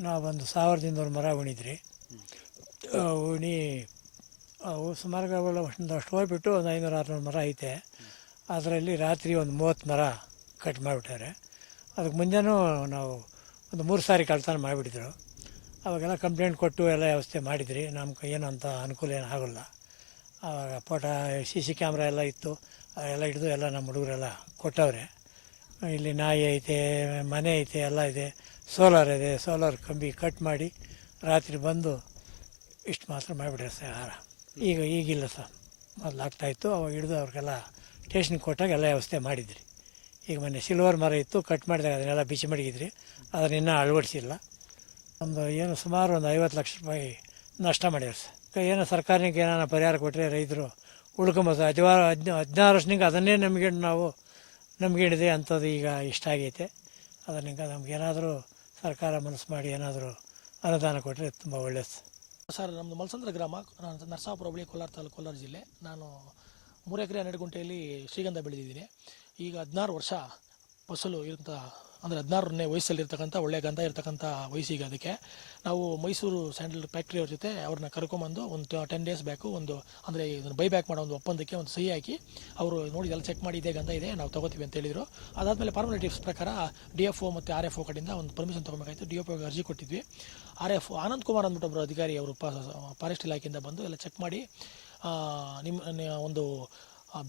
ನಾವೊಂದು ಸಾವಿರದಿಂದ ಒಂದು ಮರ ಉಣಿದ್ರಿ. ಉಣಿ ಅವು ಸುಮಾರು ಅವೆಲ್ಲ ಒಂದು ಅಷ್ಟು ಹೋಗ್ಬಿಟ್ಟು ಒಂದು ಐನೂರು ಆರುನೂರು ಮರ ಐತೆ. ಅದರಲ್ಲಿ ರಾತ್ರಿ ಒಂದು ಮೂವತ್ತು ಮರ ಕಟ್ ಮಾಡಿಬಿಟ್ಟಾರೆ. ಅದಕ್ಕೆ ಮುಂಜಾನೂ ನಾವು ಒಂದು ಮೂರು ಸಾರಿ ಕಳ್ತನ ಮಾಡಿಬಿಟ್ಟಿದ್ರು. ಅವಾಗೆಲ್ಲ ಕಂಪ್ಲೇಂಟ್ ಕೊಟ್ಟು ಎಲ್ಲ ವ್ಯವಸ್ಥೆ ಮಾಡಿದ್ರಿ. ನಮ್ಗೆ ಏನು ಅಂತ ಅನುಕೂಲ ಏನು ಆಗೋಲ್ಲ. ಆವಾಗ ಫೋಟ ಸಿ ಸಿ ಕ್ಯಾಮ್ರಾ ಎಲ್ಲ ಇತ್ತು. ಎಲ್ಲ ಹಿಡಿದು ಎಲ್ಲ ನಮ್ಮ ಹುಡುಗರೆಲ್ಲ ಕೊಟ್ಟವ್ರೆ. ಇಲ್ಲಿ ನಾಯಿ ಐತೆ, ಮನೆ ಐತೆ, ಎಲ್ಲ ಇದೆ. ಸೋಲಾರ್ ಇದೆ, ಸೋಲಾರ್ ಕಂಬಿ ಕಟ್ ಮಾಡಿ ರಾತ್ರಿ ಬಂದು ಇಷ್ಟು ಮಾತ್ರ ಮಾಡಿಬಿಟ್ರೆ ಸರ್ ಆಹಾರ. ಈಗ ಈಗಿಲ್ಲ ಸರ್. ಮೊದಲು ಆಗ್ತಾಯಿತ್ತು ಅವಾಗ ಹಿಡಿದು ಅವ್ರಿಗೆಲ್ಲ ಸ್ಟೇಷನ್ಗೆ ಕೊಟ್ಟಾಗ ಎಲ್ಲ ವ್ಯವಸ್ಥೆ ಮಾಡಿದ್ರಿ. ಈಗ ಮೊನ್ನೆ ಸಿಲ್ವರ್ ಮರ ಇತ್ತು, ಕಟ್ ಮಾಡಿದಾಗ ಅದನ್ನೆಲ್ಲ ಬಿಸಿ ಮಡಗಿದ್ರಿ. ಅದನ್ನ ಇನ್ನೂ ಅಳವಡಿಸಿಲ್ಲ. ಒಂದು ಏನು ಸುಮಾರು ಒಂದು ಐವತ್ತು ಲಕ್ಷ ರೂಪಾಯಿ ನಷ್ಟ ಮಾಡಿದ್ರು ಸರ್. ಏನೋ ಸರ್ಕಾರಕ್ಕೆ ಏನಾರ ಪರಿಹಾರ ಕೊಟ್ಟರೆ ರೈತರು ಉಳ್ಕೊಂಬೋದು. ಹದಿವಾರ, ಹದಿನ, ಹದಿನಾರು ವರ್ಷನಿಗೆ ಅದನ್ನೇ ನಮಗೆ, ನಾವು ನಮಗೆ ಹಿಡಿದೆ ಅಂಥದ್ದು ಈಗ ಇಷ್ಟ ಆಗೈತೆ. ಅದನ್ನೀಗ ನಮಗೇನಾದರೂ ಸರ್ಕಾರ ಮನಸ್ಸು ಮಾಡಿ ಏನಾದರೂ ಅನುದಾನ ಕೊಟ್ಟರೆ ತುಂಬ ಒಳ್ಳೆಯದು ಸರ್ ನಮ್ಮದು ಮಲ್ಸಂದ್ರ ಗ್ರಾಮ, ನಾನು ನರಸಾಪುರ ಹೋಬಳಿ ಕೋಲಾರ ತಾಲೂಕು ಕೋಲಾರ ಜಿಲ್ಲೆ. ನಾನು ಮೂರು ಎಕರೆ ಹನ್ನೆರಡು ಗುಂಟೆಯಲ್ಲಿ ಶ್ರೀಗಂಧ ಬೆಳೆದಿದ್ದೀನಿ. ಈಗ ಹದಿನಾರು ವರ್ಷ ಫಸಲು ಇರುವಂಥ ಅಂದರೆ ಹದಿನಾರನೇ ವಯಸ್ಸಲ್ಲಿರ್ತಕ್ಕಂಥ ಒಳ್ಳೆಯ ಗಂಧ ಇರ್ತಕ್ಕಂಥ ವಯಸ್ಸಿಗೆ ಅದಕ್ಕೆ ನಾವು ಮೈಸೂರು ಸ್ಯಾಂಡಲ್ ಫ್ಯಾಕ್ಟ್ರಿ ಅವ್ರ ಜೊತೆ ಅವ್ರನ್ನ ಕರ್ಕೊಂಬಂದು ಒಂದು ಟೆನ್ ಡೇಸ್ ಬ್ಯಾಕು ಒಂದು, ಅಂದರೆ ಇದನ್ನು ಬೈ ಬ್ಯಾಕ್ ಮಾಡೋ ಒಂದು ಒಪ್ಪಂದಕ್ಕೆ ಒಂದು ಸಹಿ ಹಾಕಿ ಅವರು ನೋಡಿ ಎಲ್ಲ ಚೆಕ್ ಮಾಡಿ ಇದೆ, ಗಂಧ ಇದೆ, ನಾವು ತಗೋತೀವಿ ಅಂತ ಹೇಳಿದರು. ಅದಾದಮೇಲೆ ಫಾರ್ಮಾಲಿಟೀಸ್ ಪ್ರಕಾರ ಡಿ ಎಫ್ ಒ ಮತ್ತು ಆರ್ ಎಫ್ ಒ ಕಡೆಯಿಂದ ಒಂದು ಪರ್ಮಿಷನ್ ತೊಗೊಬೇಕಾಯಿತು. ಡಿ ಎಫ್ ಒಗೆ ಅರ್ಜಿ ಕೊಟ್ಟಿದ್ವಿ. ಆರ್ ಎಫ್ ಆನಂದ್ ಕುಮಾರ್ ಅಂದ್ಬಿಟ್ಟು ಒಬ್ಬರು ಅಧಿಕಾರಿ ಅವರು ಫಾರೆಸ್ಟ್ ಇಲಾಖೆಯಿಂದ ಬಂದು ಎಲ್ಲ ಚೆಕ್ ಮಾಡಿ ನಿಮ್ಮ ಒಂದು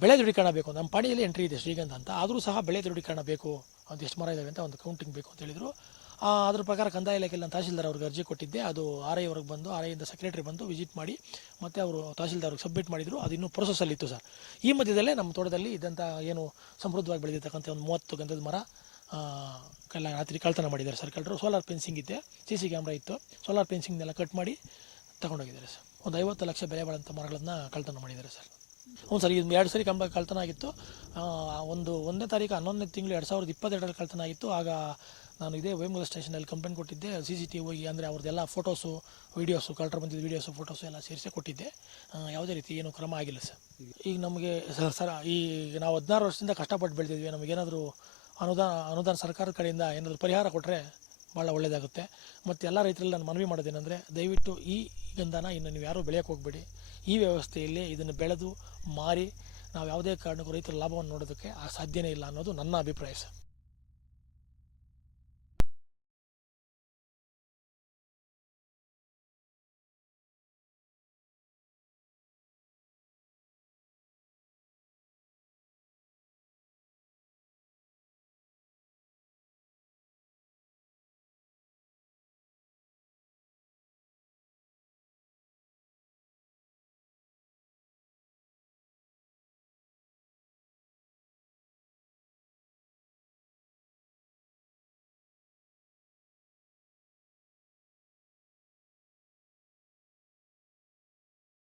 ಬೆಳೆ ದೃಢೀಕರಣ ನಮ್ಮ ಪಾಡಿಯಲ್ಲಿ ಎಂಟ್ರಿ ಇದೆ, ಶ್ರೀಗಂಧ ಅಂತ. ಆದರೂ ಸಹ ಬೆಳೆ ದೃಢೀಕರಣ ಬೇಕು ಅದು ಎಷ್ಟು ಮರ ಇದ್ದಾವೆ ಅಂತ ಒಂದು ಕೌಂಟಿಂಗ್ ಬೇಕು ಅಂತ ಹೇಳಿದರು. ಅದ್ರ ಪ್ರಕಾರ ಕಂದಾಯ ಇಲಾಖೆಯಲ್ಲಿ ನಾನು ತಹಶೀಲ್ದಾರ್ ಅವ್ರಿಗೆ ಅರ್ಜಿ ಕೊಟ್ಟಿದ್ದೆ. ಅದು ಆರ್ ಐ ಅವ್ರಿಗೆ ಬಂದು ಆರ್ ಐಯಿಂದ ಸೆಕ್ರೆಟರಿ ಬಂದು ವಿಸಿಟ್ ಮಾಡಿ, ಮತ್ತು ಅವರು ತಹಸೀಲ್ದಾರ್ಗೆ ಸಬ್ಮಿಟ್ ಮಾಡಿದರು. ಅದು ಇನ್ನೂ ಪ್ರೊಸೆಸಲ್ಲಿ ಇತ್ತು ಸರ್. ಈ ಮಧ್ಯದಲ್ಲೇ ನಮ್ಮ ತೋಟದಲ್ಲಿ ಇದ್ದಂಥ ಏನು ಸಮೃದ್ಧವಾಗಿ ಬೆಳೆದಿರ್ತಕ್ಕಂಥ ಒಂದು ಮೂವತ್ತು ಗಂಧದ ಮರ ಕಲ್ಲ ರಾತ್ರಿ ಕಳ್ತನ ಮಾಡಿದ್ದಾರೆ ಸರ್ ಕಳ್ಳರು. ಸೋಲಾರ್ ಫೆನ್ಸಿಂಗ್ ಇದೆ. ಸಿ ಸಿ ಕ್ಯಾಮ್ರಾ ಇತ್ತು. ಸೋಲಾರ್ ಫೆನ್ಸಿಂಗ್ನೆಲ್ಲ ಕಟ್ ಮಾಡಿ ತಗೊಂಡೋಗಿದ್ದಾರೆ ಸರ್. ಒಂದು ಐವತ್ತು ಲಕ್ಷ ಬೆಲೆ ಬಾಳಂಥ ಮರಗಳನ್ನು ಕಳ್ತನ ಮಾಡಿದ್ದಾರೆ ಸರ್. ಹ್ಞೂ ಸರ್, ಇದು ಎರಡು ಸರಿ ಕಂಬ ಕಳ್ತನ ಆಗಿತ್ತು ಒಂದು ಒಂದನೇ ತಾರೀಕು ಹನ್ನೊಂದನೇ ತಿಂಗಳು ಎರಡು ಸಾವಿರದ ಇಪ್ಪತ್ತೆರಡರಲ್ಲಿ ಕಳ್ತನ ಆಗಿತ್ತು ಆಗ ನಾನು ಇದೇ ವೇಮೂಲ ಸ್ಟೇಷನಲ್ಲಿ ಕಂಪ್ಲೇಂಟ್ ಕೊಟ್ಟಿದ್ದೆ ಸಿ ಸಿ ಟಿ ಹೋಗಿ, ಅಂದರೆ ಅವ್ರದ್ದೆಲ್ಲ ಫೋಟೋಸು ವೀಡಿಯೋಸು ಕಳ್ಟರ್ ಬಂದಿದ್ದ ವೀಡಿಯೋಸು ಫೋಟೋಸು ಎಲ್ಲ ಸೇರಿಸಿ ಕೊಟ್ಟಿದ್ದೆ. ಯಾವುದೇ ರೀತಿ ಏನು ಕ್ರಮ ಆಗಿಲ್ಲ ಸರ್. ಈಗ ನಮಗೆ, ಸರ್ ಸರ್ ಈಗ ನಾವು ಹದಿನಾರು ವರ್ಷದಿಂದ ಕಷ್ಟಪಟ್ಟು ಬೆಳೆದಿದ್ವಿ. ನಮಗೇನಾದರೂ ಅನುದಾನ ಅನುದಾನ ಸರ್ಕಾರದ ಕಡೆಯಿಂದ ಏನಾದರೂ ಪರಿಹಾರ ಕೊಟ್ಟರೆ ಭಾಳ ಒಳ್ಳೆಯದಾಗುತ್ತೆ ಮತ್ತು ಎಲ್ಲ ರೈತರಲ್ಲಿ ನಾನು ಮನವಿ ಮಾಡೋದೇನೆಂದರೆ, ದಯವಿಟ್ಟು ಈ ಗಂಧನ ಇನ್ನು ನೀವು ಯಾರೂ ಬೆಳೆಯೋಕೆ ಹೋಗಬೇಡಿ. ಈ ವ್ಯವಸ್ಥೆಯಲ್ಲಿ ಇದನ್ನು ಬೆಳೆದು ಮಾರಿ, ನಾವು ಯಾವುದೇ ಕಾರಣಕ್ಕೂ ರೈತರ ಲಾಭವನ್ನು ನೋಡೋದಕ್ಕೆ ಆ ಸಾಧ್ಯನೇ ಇಲ್ಲ ಅನ್ನೋದು ನನ್ನ ಅಭಿಪ್ರಾಯ ಸರ್.